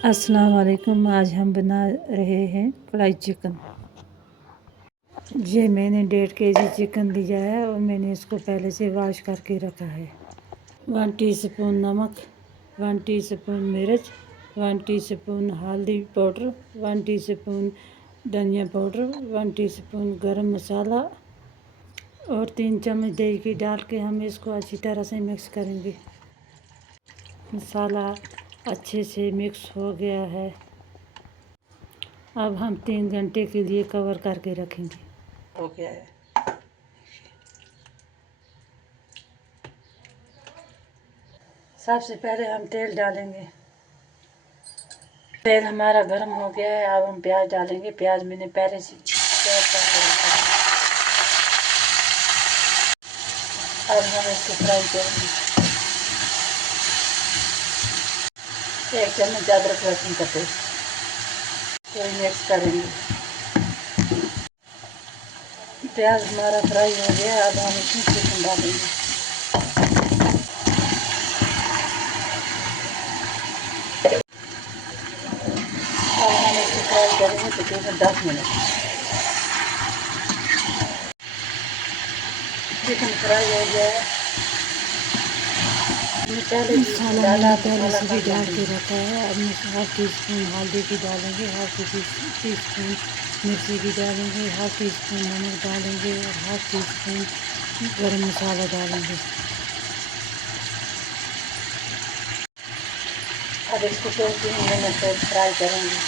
अस्सलाम वालेकुम। आज हम बना रहे हैं कढ़ाई चिकन। ये मैंने 1.5 kg चिकन लिया है और मैंने इसको पहले से वॉश करके रखा है। 1 टीस्पून नमक, 1 टीस्पून मिर्च, 1 टीस्पून हल्दी पाउडर, 1 टीस्पून धनिया पाउडर, 1 टीस्पून गरम मसाला और 3 चम्मच दही की डाल के हम इसको अच्छी तरह से मिक्स करेंगे। मसाला अच्छे से मिक्स हो गया है। अब हम 3 घंटे के लिए कवर करके रखेंगे। हो गया है। सबसे पहले हम तेल डालेंगे। तेल हमारा गर्म हो गया है। अब हम प्याज डालेंगे। प्याज मैंने पहले से चॉप करके रखा है। अब हम इसको फ्राई करेंगे। 1 चम्मच अदरक लहसुन का पेस्ट तो मिक्स करेंगे। प्याज हमारा फ्राई हो गया है। अब हम इसमें चिकन डालेंगे। अब हम इसको फ्राई करेंगे तकरीबन 10 मिनट। चिकन फ्राई हो गया है। मसाला मैंने पहले से भी डाल के रखा है। अब 1/2 टीस्पून हल्दी की डालेंगे, 1/2 टीस्पून मिर्ची की डालेंगे, 1/2 टीस्पून नमक डालेंगे और 1/2 टीस्पून गरम मसाला डालेंगे। अब इसको 2-3 मिनट तक फ्राई करेंगे।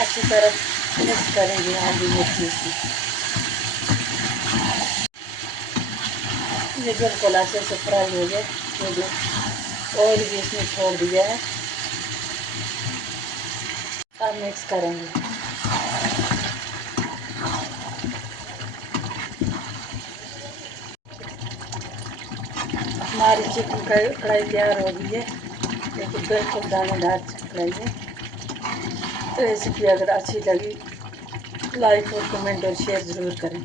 अच्छी तरह मिक्स करेंगे हल्दी मिर्ची से। ये बिल्कुल अच्छे से फ्राई हो गया। ये जो ऑयल भी इसमें छोड़ दिया है। अब मिक्स करेंगे। हमारी चिकन कढ़ाई तैयार हो गई है। लेकिन बिल्कुल दानेदार कढ़ाई है। रेसिपी अगर अच्छी लगी लाइक और कमेंट और शेयर ज़रूर करें।